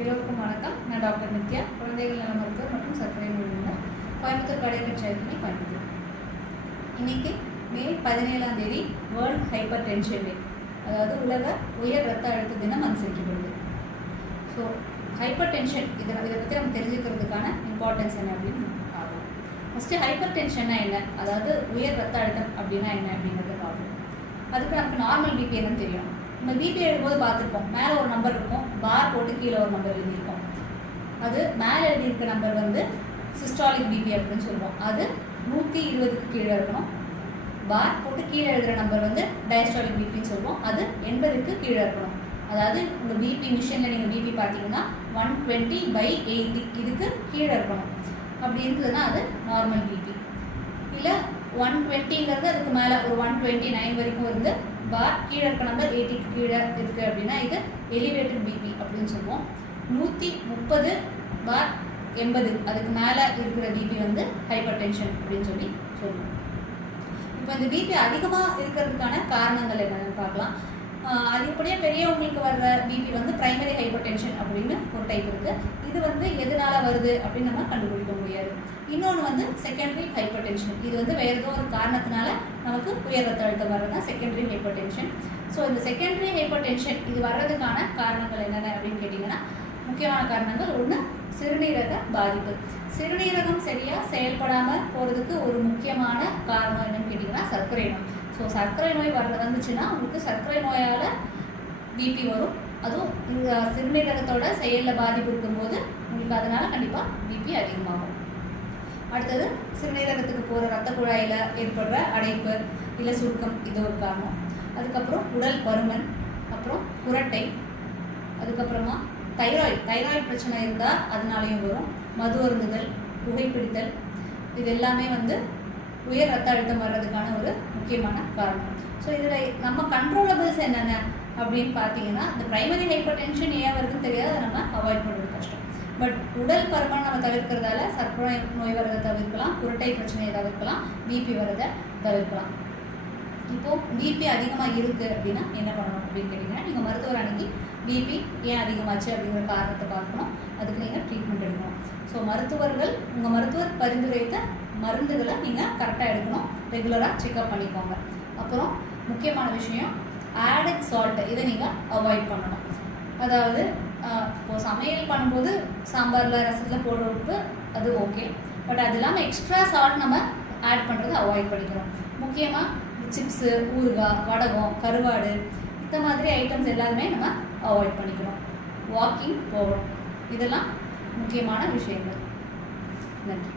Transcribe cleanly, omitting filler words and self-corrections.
எல்லோருக்கும் வணக்கம். நான் டாக்டர் நித்யா, குழந்தைகள் நல மருத்துவர் மற்றும் சர்க்கரை நோய் நிபுணர், கோயம்புத்தூர் கடையக்கட் சைல்ட்லைன் கோயம்புத்தூர். இன்னைக்கு மே 17ஆம் தேதி வேர்ல்ட் ஹைப்பர் டென்ஷன் டே, அதாவது உலக உயர் ரத்த அழுத்த தினம் அனுசரிக்கப்படுது. ஸோ ஹைப்பர் டென்ஷன் இதை பற்றி நம்ம தெரிஞ்சுக்கிறதுக்கான இம்பார்ட்டன்ஸ் என்ன அப்படின்னு பார்க்கலாம். ஃபஸ்ட்டு ஹைப்பர் டென்ஷன்னா என்ன, அதாவது உயர் ரத்த அழுத்தம் அப்படின்னா என்ன அப்படிங்கிறத பார்ப்போம். அதுக்கு நமக்கு நார்மல் பிபி என்னன்னு தெரியும். நம்ம பிபி எழுதும்போது பார்த்துருப்போம், மேலே ஒரு நம்பர் இருக்கும், பார் போட்டு கீழே ஒரு நம்பர் எழுதியிருக்கோம். அது மேலே எழுதியிருக்க நம்பர் வந்து சிஸ்டாலிக் பிபி அப்படின்னு சொல்லுவோம். அது 120க்கு கீழே இருக்கணும். பார் போட்டு கீழே எழுதுகிற நம்பர் வந்து டயஸ்டாலிக் பிபின்னு சொல்லுவோம். அது 80க்கு கீழே இருக்கணும். அதாவது இந்த பிபி மிஷினில் நீங்கள் பிபி பார்த்தீங்கன்னா 120/80 இதுக்கு கீழே இருக்கணும். அப்படி இருந்ததுன்னா அது நார்மல் பிபி. இல்லை 120ங்கிறது அதுக்கு மேலே ஒரு 129 வரைக்கும் இருந்து பார் கீழே இருக்க நம்பர் 80க்கு கீழே இருக்குது அப்படின்னா இது எலிவேட்டட் பிபி அப்படின்னு சொல்லுவோம். 130/80 அதுக்கு மேலே இருக்கிற பிபி வந்து ஹைப்பர் டென்ஷன் அப்படின்னு சொல்லுவோம். இப்போ இந்த பிபி அதிகமாக இருக்கிறதுக்கான காரணங்கள் என்னென்னு பார்க்கலாம். அதிகப்படியாக பெரியவங்களுக்கு வர்ற பிபி வந்து பிரைமரி ஹைப்பர் டென்ஷன் அப்படின்னு ஒரு டைப் இருக்குது. இது வந்து எதனால வருது அப்படின்னு நம்ம கண்டுபிடிக்க முடியாது. இன்னொன்று வந்து செகண்டரி ஹைப்பர் டென்ஷன். இது வந்து வேறு ஏதோ ஒரு காரணத்தினால நமக்கு உயர் ரத்த அழுத்தம் வர்றது தான் செகண்டரி ஹைப்பர் டென்ஷன். ஸோ இந்த செகண்டரி ஹைப்பர் டென்ஷன் இது வர்றதுக்கான காரணங்கள் என்னென்ன அப்படின்னு கேட்டிங்கன்னா, முக்கியமான காரணங்கள் ஒன்று சிறுநீரக பாதிப்பு. சிறுநீரகம் சரியாக செயல்படாமல் போகிறதுக்கு ஒரு முக்கியமான காரணம் என்னன்னு கேட்டிங்கன்னா சர்க்கரை நோய். ஸோ சர்க்கரை நோய் வந்துச்சுன்னா உங்களுக்கு சர்க்கரை நோயால் பிபி வரும். அதுவும் இந்த சிறுநீரகத்தோட செயலில் பாதிப்பு இருக்கும்போது உங்களுக்கு அதனால் கண்டிப்பாக பிபி அதிகமாகும். அடுத்தது சிறுநீரகத்துக்கு போகிற ரத்த குழாயில் ஏற்படுற அடைப்பு இல்லை சுருக்கம், இது ஒரு காரணம். அதுக்கப்புறம் உடல் பருமன், அப்புறம் குரட்டை, அதுக்கப்புறமா தைராய்டு பிரச்சனை இருந்தால் அதனாலையும் வரும். மது அருந்துதல், புகைப்பிடித்தல், இது எல்லாமே வந்து உயர் ரத்த அழுத்தம் வர்றதுக்கான ஒரு முக்கியமான காரணம். ஸோ இதில் நம்ம கண்ட்ரோலபிள்ஸ் என்னென்ன அப்படின்னு பார்த்தீங்கன்னா, இந்த பிரைமரி ஹைப்பர் டென்ஷன் ஏன் வருதுன்னு தெரியாது, அதை நம்ம அவாய்ட் பண்ணுறது கஷ்டம். பட் உடல் பருமன் நம்ம தவிர்க்கிறதால சர்க்கரை நோய் வரதை தவிர்க்கலாம், குரட்டை பிரச்சனையை தவிர்க்கலாம், பிபி வரதை தவிர்க்கலாம். இப்போது பிபி அதிகமாக இருக்குது அப்படின்னா என்ன பண்ணணும் அப்படின்னு கேட்டிங்கன்னா, நீங்கள் மருத்துவர் அணுகி பிபி ஏன் அதிகமாச்சு அப்படிங்கிற காரணத்தை பார்க்கணும். அதுக்கு நீங்கள் ட்ரீட்மெண்ட் எடுக்கணும். ஸோ உங்கள் மருத்துவர் பரிந்துரைத்த மருந்துகளை நீங்கள் கரெக்டாக எடுக்கணும். ரெகுலராக செக்அப் பண்ணிக்கோங்க. அப்புறம் முக்கியமான விஷயம், ஆடட் சால்ட், இதை நீங்கள் அவாய்ட் பண்ணணும். அதாவது இப்போது சமையல் பண்ணும்போது சாம்பாரில் ரசத்தில் போடுற உப்பு அது ஓகே, பட் அது இல்லாமல் எக்ஸ்ட்ரா சால்ட் நம்ம ஆட் பண்ணுறதை அவாய்ட் பண்ணிக்கிறோம். முக்கியமாக சிப்ஸு, ஊறுகாய், வடகம், கருவாடு, இந்த மாதிரி ஐட்டம்ஸ் எல்லாருமே நம்ம அவாய்ட் பண்ணிக்கணும். வாக்கிங் போகணும். இதெல்லாம் முக்கியமான விஷயங்கள். நன்றி.